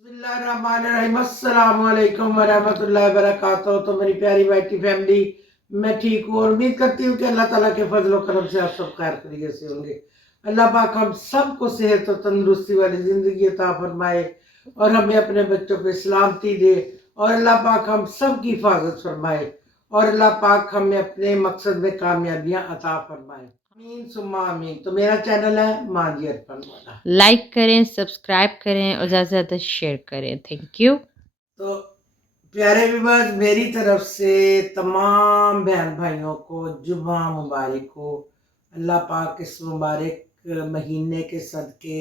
बिस्मिल्लाहिर्रहमानिर्रहीम, अस्सलाम वालेकुम वरहमतुल्लाहि वबरकातुहू। तो मेरी प्यारी बैठी फैमिली, मैं ठीक हूँ और उम्मीद करती हूँ कि अल्लाह ताला के फजल और करम से आप सब खैर खैरियत से होंगे। अल्लाह पाक हम सबको सेहत और तंदुरुस्ती वाली ज़िंदगी अता फरमाए और हमें अपने बच्चों पे सलामती दे और अल्लाह पाक हम सब की हिफाजत फरमाए और अल्लाह पाक हमें अपने मकसद में कामयाबियाँ अता फरमाए। आमीन सुम्मा आमीन। तो मेरा चैनल है मांझी अरफन वाला। लाइक करें, सब्सक्राइब करें और ज़्यादा से ज़्यादा शेयर करें। Thank you. तो प्यारे व्यूअर्स, मेरी तरफ से तमाम बहन भाइयों को जुम्मा मुबारक हो। अल्लाह पाक इस मुबारक महीने के सदके,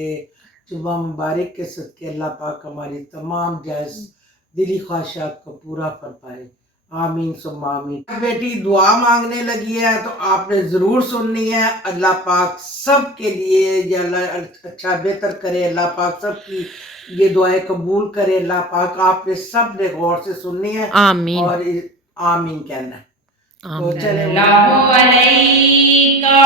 जुम्मा मुबारक के सदके अल्लाह पाक हमारी तमाम जायज़ दिली ख्वाहिशात को पूरा फरमाए। आमीन सुम्मा आमीन। बेटी दुआ मांगने लगी है तो आपने ज़रूर सुननी है। अल्लाह पाक सब के लिए या अल्लाह अच्छा बेहतर करे, अल्लाह पाक सब की ये दुआएं कबूल करे। अल्लाह पाक आपने सब ने गौर से सुननी है आमीन। और आमीन कहना है। तो आमीन। चले सल्लल्लाहु अलैका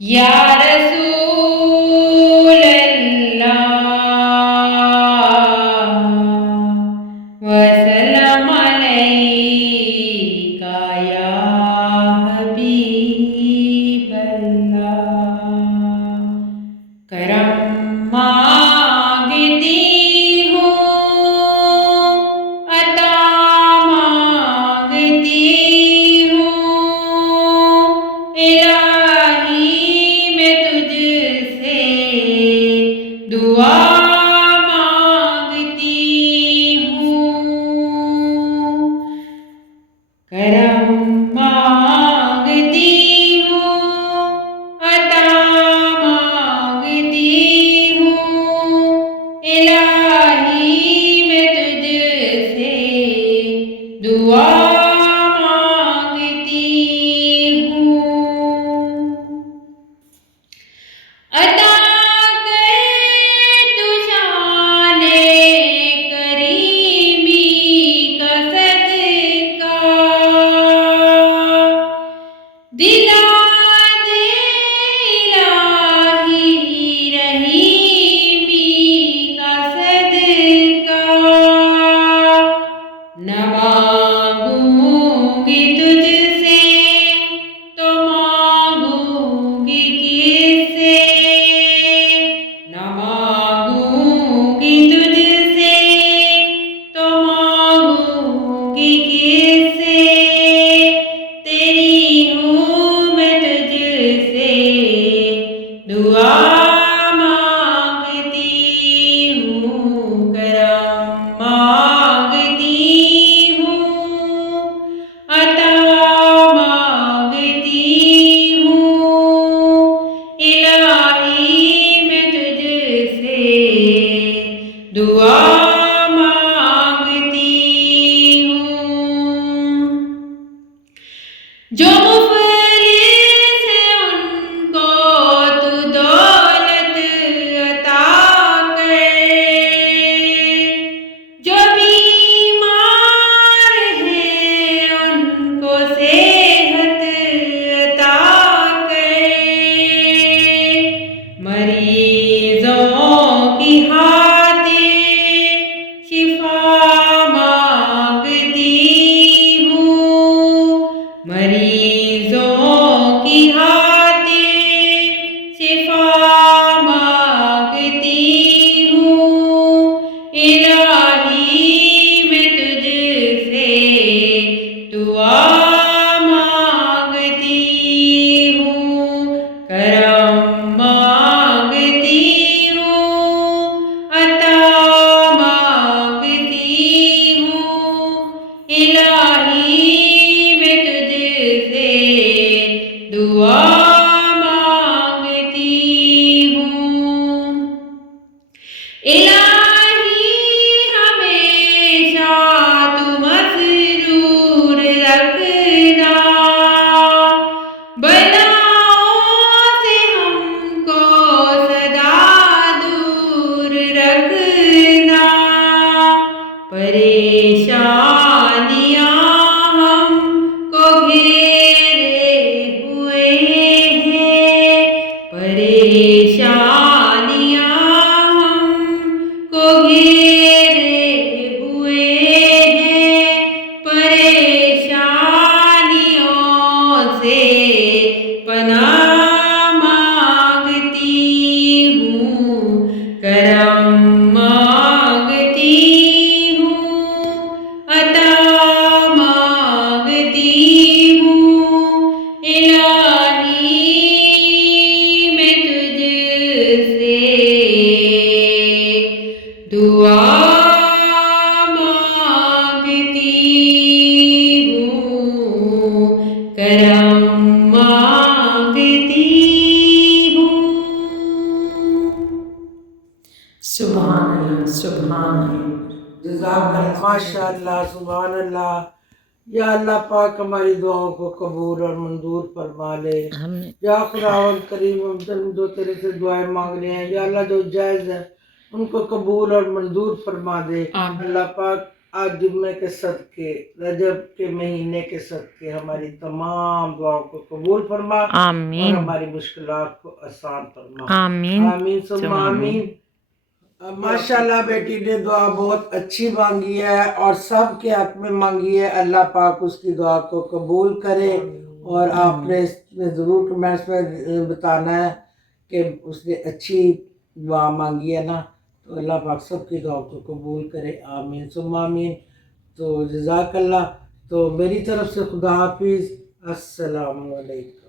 या रसूल अल्लाह वसल्लम अलैका या हबीब अल्लाह। करम मांगती हूँ, अता मांगती हूँ, इलाही मैं तुझसे दुआ मांगती हूँ। करम मांगती हूँ, अता मांगती हूँ, इलाही मैं तुझसे दुआ मांगती हूँ। अता कर तू शाने करीमी का सदका, दिला दे इलाही रहीमी का सदका। न मांगूंगी तुझसे तो मांगूंगी किससे, न मांगूंगी तुझसे तो मांगूंगी किससे, तेरी हूँ मैं तुझसे दुआ मांगती हूँ। करम मांगती हूँ, अता मांगती हूँ, इलाही मैं तुझसे दुआ मांगती हूँ। जो मुफलिस है उनको तू दौलत अता कर, जो बीमार हैं उनको सेहत अता कर, मरीजों की खातिर शिफा मांगती हूँ, मरीजों की खातिर शिफा मांगती हूँ, इलाही मैं तुझसे दुआ मांगती हूँ। करम मांगती हूँ, अता मांगती हूँ, इलाही मैं तुझसे दुआ मांगती हूँ। इलाही हमेशा तू मसरूर रखना, बलाओं से हमको सदा दूर रखना, परेशानियाँ हमको घेरे हुए माशाअल्लाह, सुभान अल्लाह। या अल्लाह पाक हमारी दुआओं को कबूल और मंजूर फरमा ले। आमीन या खुदावंद करीम, हम जो तेरे से दुआएं मांग रहे हैं या अल्लाह जो जायज़ है उनको कबूल और मंजूर फरमा दे। आमीन। अल्लाह पाक आज जुम्मे के सदके, रजब के महीने के सदके हमारी तमाम दुआओं को कबूल फरमा और आमीन हमारी मुश्किलात को आसान फरमा। आमीन आमीन सुम्मा आमीन। माशाल्लाह बेटी ने दुआ बहुत अच्छी मांगी है और सब के हक में मांगी है। अल्लाह पाक उसकी दुआ को कबूल करे। और आपने इसमें ज़रूर कमेंट्स में बताना है कि उसने अच्छी दुआ मांगी है ना, तो अल्लाह पाक सबकी दुआ को कबूल करे। आमीन सुम्मा आमीन। तो जज़ाकल्लाह। तो मेरी तरफ से खुदा हाफिज़। अस्सलामु अलैकुम।